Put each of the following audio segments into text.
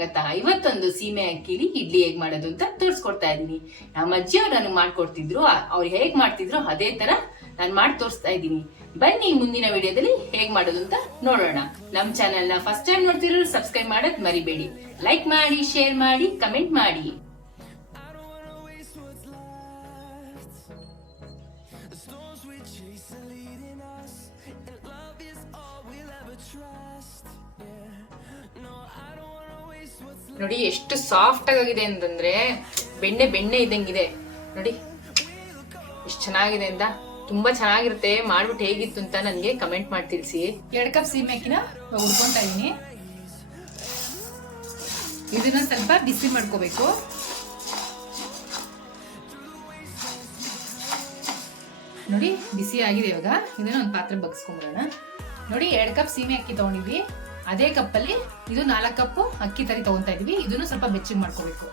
ಆಗತ್ತಾ? ಇವತ್ತೊಂದು ಸೀಮೆ ಅಕ್ಕಿಲಿ ಇಡ್ಲಿ ಹೇಗ್ ಮಾಡೋದು ಅಂತ ತೋರಿಸ್ಕೊಡ್ತಾ ಇದ್ದೀನಿ. ನಮ್ಮ ಅಜ್ಜಿಯವ್ರು ನನಗೆ ಮಾಡ್ಕೊಡ್ತಿದ್ರು, ಅವ್ರು ಹೇಗ್ ಮಾಡ್ತಿದ್ರು ಅದೇ ತರ ನಾನು ಮಾಡಿ ತೋರಿಸ್ತಾ ಇದ್ದೀನಿ. ಬನ್ನಿ ಮುಂದಿನ ವಿಡಿಯೋದಲ್ಲಿ ಹೇಗ್ ಮಾಡೋದು ಅಂತ ನೋಡೋಣ. ನಮ್ ಚಾನೆಲ್ ನ ಫಸ್ಟ್ ಟೈಮ್ ನೋಡ್ತಿರೋರು ಸಬ್ಸ್ಕ್ರೈಬ್ ಮಾಡೋದ್ ಮರಿಬೇಡಿ. ಲೈಕ್ ಮಾಡಿ, ಶೇರ್ ಮಾಡಿ, ಕಮೆಂಟ್ ಮಾಡಿ. ನೋಡಿ ಎಷ್ಟು ಸಾಫ್ಟ್ ಆಗಿದೆ ಅಂತಂದ್ರೆ ಬೆಣ್ಣೆ ಬೆಣ್ಣೆ ಇದ್ದಂಗಿದೆ. ನೋಡಿ ಎಷ್ಟು ಚೆನ್ನಾಗಿದೆ ಅಂತ. ತುಂಬಾ ಚೆನ್ನಾಗಿರುತ್ತೆ. ಮಾಡ್ಬಿಟ್ಟು ಹೇಗಿತ್ತು ಅಂತ ನನ್ಗೆ ಕಮೆಂಟ್ ಮಾಡಿ ತಿಳಿಸಿ. 2 ಕಪ್ ಸೀಮೆ ಅಕ್ಕಿನ ಹುರ್ಕೊಂತಾ ಇದೀನಿ. ಇದನ್ನ ಸ್ವಲ್ಪ ಬಿಸಿ ಮಾಡ್ಕೋಬೇಕು. ನೋಡಿ ಬಿಸಿ ಆಗಿದೆ. ಇವಾಗ ಇದನ್ನ ಒಂದು ಪಾತ್ರೆ ಬಗ್ಸ್ಕೊಂಡ್ಬಿಡೋಣ. ನೋಡಿ 2 ಕಪ್ ಸೀಮೆ ಅಕ್ಕಿ ತಗೊಂಡಿದ್ವಿ. ಅದೇ ಕಪ್ಪಲ್ಲಿ ಇದು 4 ಕಪ್ ಅಕ್ಕಿ ತರಿ ತಗೊಂತಾ ಇದೀವಿ. ಇದನ್ನು ಸ್ವಲ್ಪ ಬೆಚ್ಚಗೆ ಮಾಡ್ಕೋಬೇಕು.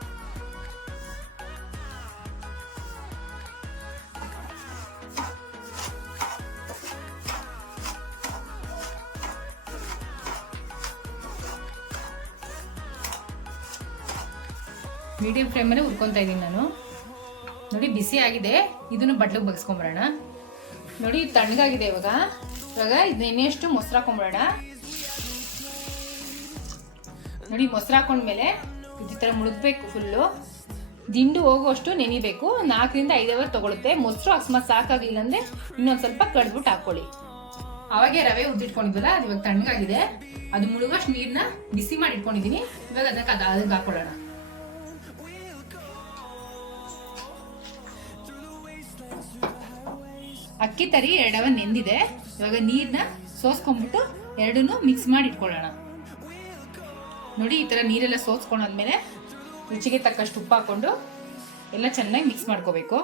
ಮೀಡಿಯಂ ಫ್ಲೇಮ್ ಅಲ್ಲಿ ಹುರ್ಕೊಂತಾ ಇದೀನಿ ನಾನು. ನೋಡಿ ಬಿಸಿ ಆಗಿದೆ. ಇದನ್ನು ಬಟ್ಲಿಗೆ ಬಗ್ಸ್ಕೊಂಡ್ಬಿಡೋಣ. ನೋಡಿ ತಣ್ಣಗಾಗಿದೆ. ಇವಾಗ ಇದನ್ನೆಷ್ಟು ಮೊಸರು ಹಾಕೊಂಡ್ಬಿಡೋಣ. ನೋಡಿ ಮೊಸರು ಹಾಕೊಂಡ್ಮೇಲೆ ಈ ತರ ಮುಳುಗ್ಬೇಕು. ಫುಲ್ಲು ದಿಂಡು ಹೋಗುವಷ್ಟು ನೆನಿಬೇಕು. 4 ರಿಂದ 5 ಅವರ್ ತಗೊಳುತ್ತೆ. ಮೊಸರು ಅಕಸ್ಮಾತ್ ಸಾಕಾಗ್ಲಿಲ್ಲ ಅಂದ್ರೆ ಇನ್ನೊಂದ್ ಸ್ವಲ್ಪ ಕಡ್ಬಿಟ್ಟು ಹಾಕೊಳ್ಳಿ. ಅವಾಗೆ ರವೆ ಉದ್ದಿಟ್ಕೊಂಡಿದ್ವಲ್ಲ, ಅದು ಇವಾಗ ತಣ್ಣಗಾಗಿದೆ. ಅದು ಮುಳುಗಷ್ಟು ನೀರ್ನ ಬಿಸಿ ಮಾಡಿ ಇಟ್ಕೊಂಡಿದೀನಿ. ಇವಾಗ ಅದಕ್ಕೆ ಹಾಕೊಳ್ಳೋಣ. ಅಕ್ಕಿ ತರಿ 2 ಅವರ್ ನೆಂದಿದೆ. ಇವಾಗ ನೀರ್ನ ಸೋಸ್ಕೊಂಡ್ಬಿಟ್ಟು ಎರಡನ್ನೂ ಮಿಕ್ಸ್ ಮಾಡಿ ಇಟ್ಕೊಳ್ಳೋಣ. ನೋಡಿ ಈ ತರ ನೀರೆಲ್ಲ ಸೋಸ್ಕೊಂಡಾದ್ಮೇಲೆ ರುಚಿಗೆ ತಕ್ಕಷ್ಟು ಉಪ್ಪು ಹಾಕೊಂಡು ಎಲ್ಲ ಚೆನ್ನಾಗಿ ಮಿಕ್ಸ್ ಮಾಡ್ಕೋಬೇಕು.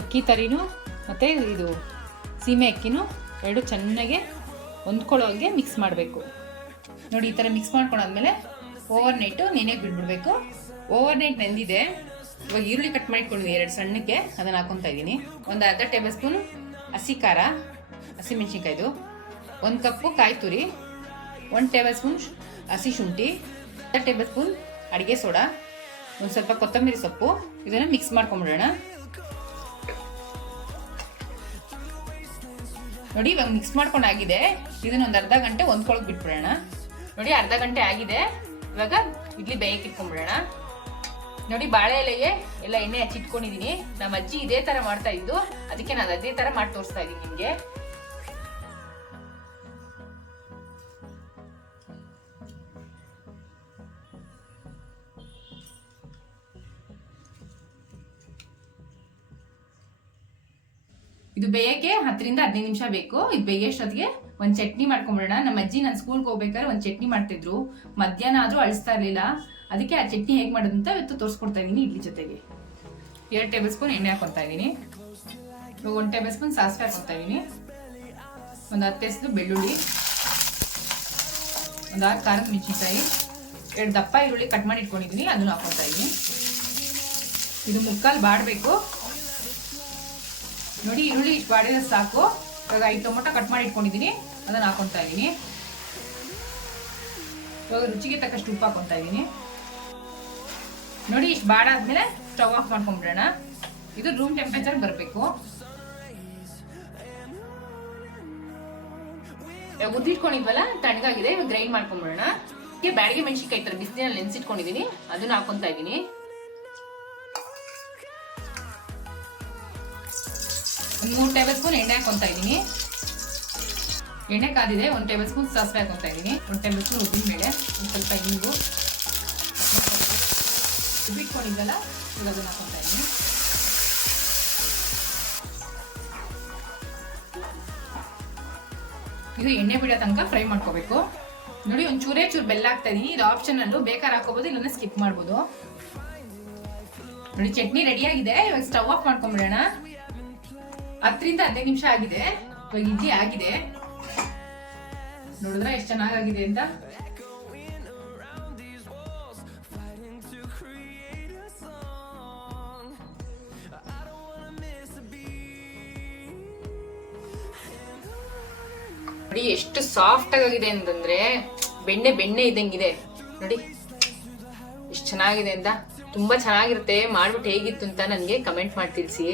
ಅಕ್ಕಿ ತರಿನೂ ಮತ್ತೆ ಇದು ಸೀಮೆ ಅಕ್ಕಿನೂ ಎರಡು ಚೆನ್ನಾಗಿ ಹೊಂದ್ಕೊಳ್ಳೋಂಗೆ ಮಿಕ್ಸ್ ಮಾಡಬೇಕು. ನೋಡಿ ಈ ಥರ ಮಿಕ್ಸ್ ಮಾಡ್ಕೊಂಡಾದ್ಮೇಲೆ ಓವರ್ ನೈಟು ನೆನೆಗೆ ಬಿಡ್ಬಿಡ್ಬೇಕು. ಓವರ್ ನೈಟ್ ನೆಂದಿದೆ. ಇವಾಗ ಈರುಳ್ಳಿ ಕಟ್ ಮಾಡಿಟ್ಕೊಂಡಿದ್ವಿ 2 ಸಣ್ಣಕ್ಕೆ, ಅದನ್ನು ಹಾಕೊತಾ ಇದ್ದೀನಿ. ಒಂದು ಅರ್ಧ ಟೇಬಲ್ ಸ್ಪೂನ್ ಹಸಿ ಖಾರ, ಹಸಿಮೆಣ್ಸಿನ್ಕಾಯ್ದು, 1 ಕಪ್ಪು ಕಾಯಿ ತುರಿ, 1 ಟೇಬಲ್ ಸ್ಪೂನ್ ಹಸಿ ಶುಂಠಿ, 1 ಟೇಬಲ್ ಸ್ಪೂನ್ ಅಡುಗೆ ಸೋಡಾ, ಒಂದು ಸ್ವಲ್ಪ ಕೊತ್ತಂಬರಿ ಸೊಪ್ಪು. ಇದನ್ನು ಮಿಕ್ಸ್ ಮಾಡ್ಕೊಂಬಿಡೋಣ. ನೋಡಿ ಇವಾಗ ಮಿಕ್ಸ್ ಮಾಡ್ಕೊಂಡಾಗಿದೆ. ಇದನ್ನ ಒಂದು ಅರ್ಧ ಗಂಟೆ ಹೊಂದ್ಕೊಳಕ್ ಬಿಟ್ಬಿಡೋಣ. ನೋಡಿ ಅರ್ಧ ಗಂಟೆ ಆಗಿದೆ. ಇವಾಗ ಇಡ್ಲಿ ಬೇಯಕ್ಕೆ ಇಟ್ಕೊಂಡ್ಬಿಡೋಣ. ನೋಡಿ ಬಾಳೆ ಎಲೆಗೆ ಎಲ್ಲ ಎಣ್ಣೆ ಹಚ್ಚಿಟ್ಕೊಂಡಿದೀನಿ. ನಮ್ಮ ಅಜ್ಜಿ ಇದೇ ತರ ಮಾಡ್ತಾ ಇದ್ದು, ಅದಕ್ಕೆ ನಾನು ಅದೇ ತರ ಮಾಡಿ ತೋರಿಸ್ತಾ ಇದ್ದೀನಿ ನಿಮ್ಗೆ. ಇದು ಬೇಯಕ್ಕೆ 10 ರಿಂದ 15 ನಿಮಿಷ ಬೇಕು. ಇದು ಬೇಯೋಷ್ಟೊತ್ತಿಗೆ ಒಂದು ಚಟ್ನಿ ಮಾಡ್ಕೊಂಬಿಡೋಣ. ನಮ್ಮ ಅಜ್ಜಿ ನಾನು ಸ್ಕೂಲ್ಗೆ ಹೋಗ್ಬೇಕಾದ್ರೆ ಒಂದು ಚಟ್ನಿ ಮಾಡ್ತಿದ್ರು. ಮಧ್ಯಾಹ್ನ ಆದ್ರೂ ಅಳಿಸ್ತಾ ಇರಲಿಲ್ಲ. ಅದಕ್ಕೆ ಆ ಚಟ್ನಿ ಹೇಗೆ ಮಾಡೋದು ಅಂತ ಇವತ್ತು ತೋರಿಸ್ಕೊಡ್ತಾ ಇದ್ದೀನಿ. ಇಡ್ಲಿ ಜೊತೆಗೆ 2 ಟೇಬಲ್ ಸ್ಪೂನ್ ಎಣ್ಣೆ ಹಾಕೊತಾ ಇದ್ದೀನಿ. ಇವಾಗ 1 ಟೇಬಲ್ ಸ್ಪೂನ್ ಸಾಸಿವೆ ಹಾಕೊತಾ ಇದ್ದೀನಿ. ಒಂದು 10 ಎಸಳು ಬೆಳ್ಳುಳ್ಳಿ, ಒಂದು 6 ಖಾರದ ಮೆಣಸಿನಕಾಯಿ, 2 ದಪ್ಪ ಈರುಳ್ಳಿ ಕಟ್ ಮಾಡಿ ಇಟ್ಕೊಂಡಿದ್ದೀನಿ, ಅದನ್ನು ಹಾಕೊತಾ ಇದ್ದೀನಿ. ಇದು ಮುಕ್ಕಾಲು ಬಾಡಬೇಕು. ನೋಡಿ ಈರುಳ್ಳಿ ಇಷ್ಟು ಬಾಡಿದ್ರೆ ಸಾಕು. ಇವಾಗ 5 ಟೊಮೊಟೊ ಕಟ್ ಮಾಡಿ ಇಟ್ಕೊಂಡಿದ್ದೀನಿ, ಅದನ್ನು ಹಾಕೊತಾ ಇದ್ದೀನಿ. ಇವಾಗ ರುಚಿಗೆ ತಕ್ಕಷ್ಟು ಉಪ್ಪು ಹಾಕೊತಾ ಇದ್ದೀನಿ. ನೋಡಿ ಇಷ್ಟು ಬಾಡಾದ್ಮೇಲೆ ಸ್ಟವ್ ಆಫ್ ಮಾಡ್ಕೊಂಡ್ಬಿಡೋಣ. ಇದು ರೂಮ್ ಟೆಂಪರೇಚರ್ ಬರಬೇಕು. ಇವಾಗ ಉದ್ದಿಟ್ಕೊಂಡಿದ್ವಲ್ಲ ತಣ್ಣಗಾಗಿದೆ. ಇವಾಗ ಗ್ರೈಂಡ್ ಮಾಡ್ಕೊಂಡ್ಬಿಡೋಣ. ಬ್ಯಾಡಿಗೆ ಮೆಣಸಿನಕಾಯಿ ತರ ಬಿಸಿಲಿನಲ್ಲಿ ನೆನೆಸಿಟ್ಕೊಂಡಿದ್ದೀನಿ, ಅದನ್ನ ಹಾಕೊತಾ ಇದ್ದೀನಿ. ಒಂದು 3 ಟೇಬಲ್ ಸ್ಪೂನ್ ಎಣ್ಣೆ ಹಾಕೊತಾ ಇದ್ದೀನಿ. ಎಣ್ಣೆ ಕಾದಿದೆ. 1 ಟೇಬಲ್ ಸ್ಪೂನ್ ಸಾಸಿವೆ ಹಾಕೊತಾ ಇದ್ದೀನಿ, 1 ಟೇಬಲ್ ಸ್ಪೂನ್ ಉದ್ದಿನ ಬೇಳೆ, ಒಂದು ಸ್ವಲ್ಪ ಹಿಂಗು, ಬಿಟ್ಕೊಂಡಿದ್ದಲ್ಲ ಈಗ ಅದನ್ನ ಹಾಕೊತಾ ಇದ್ದೀನಿ. ಇದು ಎಣ್ಣೆ ಬಿಡೋ ತನಕ ಫ್ರೈ ಮಾಡ್ಕೋಬೇಕು. ನೋಡಿ ಒಂದು ಚೂರೇ ಚೂರು ಬೆಲ್ಲ ಹಾಕ್ತಾ ಇದೀನಿ. ಇದು ಆಪ್ಷನಲ್ಲು, ಬೇಕಾದ್ರೆ ಹಾಕೋಬಹುದು, ಇಲ್ಲಂದ್ರೆ ಸ್ಕಿಪ್ ಮಾಡ್ಬೋದು. ನೋಡಿ ಚಟ್ನಿ ರೆಡಿ ಆಗಿದೆ. ಇವಾಗ ಸ್ಟವ್ ಆಫ್ ಮಾಡ್ಕೊಂಡ್ಬಿಡೋಣ. 10 ರಿಂದ 15 ನಿಮಿಷ ಆಗಿದೆ. ಇವಾಗ ಇಡ್ಲಿ ಆಗಿದೆ. ನೋಡಿದ್ರೆ ಎಷ್ಟು ಚೆನ್ನಾಗಿದೆ ಅಂತ. ನೋಡಿ ಎಷ್ಟು ಸಾಫ್ಟ್ ಆಗಿದೆ ಅಂತಂದ್ರೆ ಬೆಣ್ಣೆ ಬೆಣ್ಣೆ ಇದ್ದಂಗಿದೆ ನೋಡಿ, ಎಷ್ಟು ಚೆನ್ನಾಗಿದೆ ಅಂತ. ತುಂಬಾ ಚೆನ್ನಾಗಿರುತ್ತೆ. ಮಾಡ್ಬಿಟ್ಟು ಹೇಗಿತ್ತು ಅಂತ ನನಗೆ ಕಮೆಂಟ್ ಮಾಡಿ ತಿಳಿಸಿ.